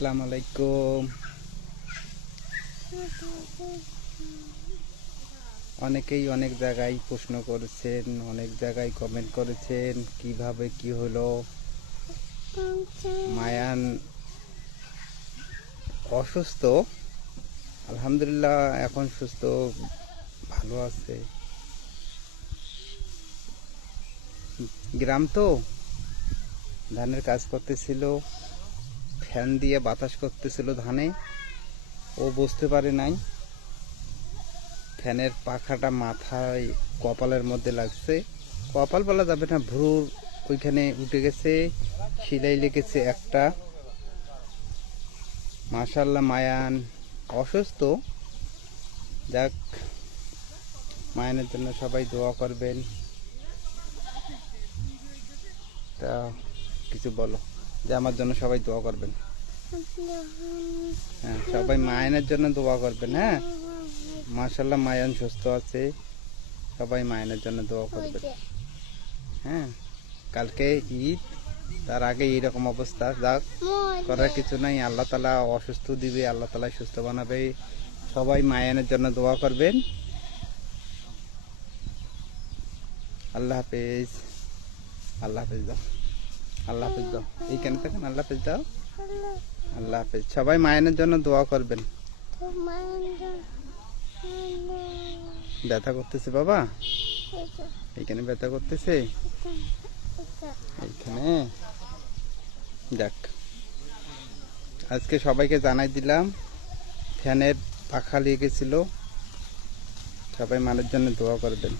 আসসালামু আলাইকুম। অনেকেই অনেক জায়গায় প্রশ্ন করেছেন, অনেক জায়গায় কমেন্ট করেছেন কিভাবে কি হলো। মায়ান অসুস্থ, আলহামদুলিল্লাহ এখন সুস্থ, ভালো আছে। গ্রাম তো, ধানের কাজ করতেছিল, ফ্যান দিয়ে বাতাস করতেছিল ধানে, ও বুঝতে পারে নাই ফ্যানের পাখাটা মাথায় কপালের মধ্যে লাগছে। কপাল বলা যাবে না, ভ্রুর ওইখানে উঠে গেছে, শিলাই লেগেছে একটা। মাশাআল্লাহ মায়ান অসুস্থ। যাক, মায়ানের জন্য সবাই দোয়া করবেন। তা কিছু বলো, যে আমার জন্য সবাই দোয়া করবেন। হ্যাঁ, সবাই মায়ানের জন্য দোয়া করবেন। হ্যাঁ, মাশাআল্লাহ মায়ান সুস্থ আছে, সবাই মায়ানের জন্য দোয়া করবেন। হ্যাঁ, কালকে ঈদ, তার আগে এইরকম অবস্থা। যাক, করার কিছু নাই, আল্লাহ তাআলা অসুস্থ দিবে, আল্লাহ তাআলা সুস্থ বানাবে। সবাই মায়ানের জন্য দোয়া করবেন। আল্লাহ হাফেজ। আল্লাহ হাফেজ দাও, আল্লাহ হাফেজ দাও, এইখানে থাকেন, আল্লাহ হাফেজ দাও, আল্লাহ হাফেজ। সবাই মায়ানের জন্য দোয়া করবেন। ব্যথা করতেছে বাবা, এইখানে ব্যথা করতেছে, এইখানে। যাক, আজকে সবাইকে জানাই দিলাম ফ্যানের পাখা লেগেছিল, সবাই মায়ের জন্য দোয়া করবেন।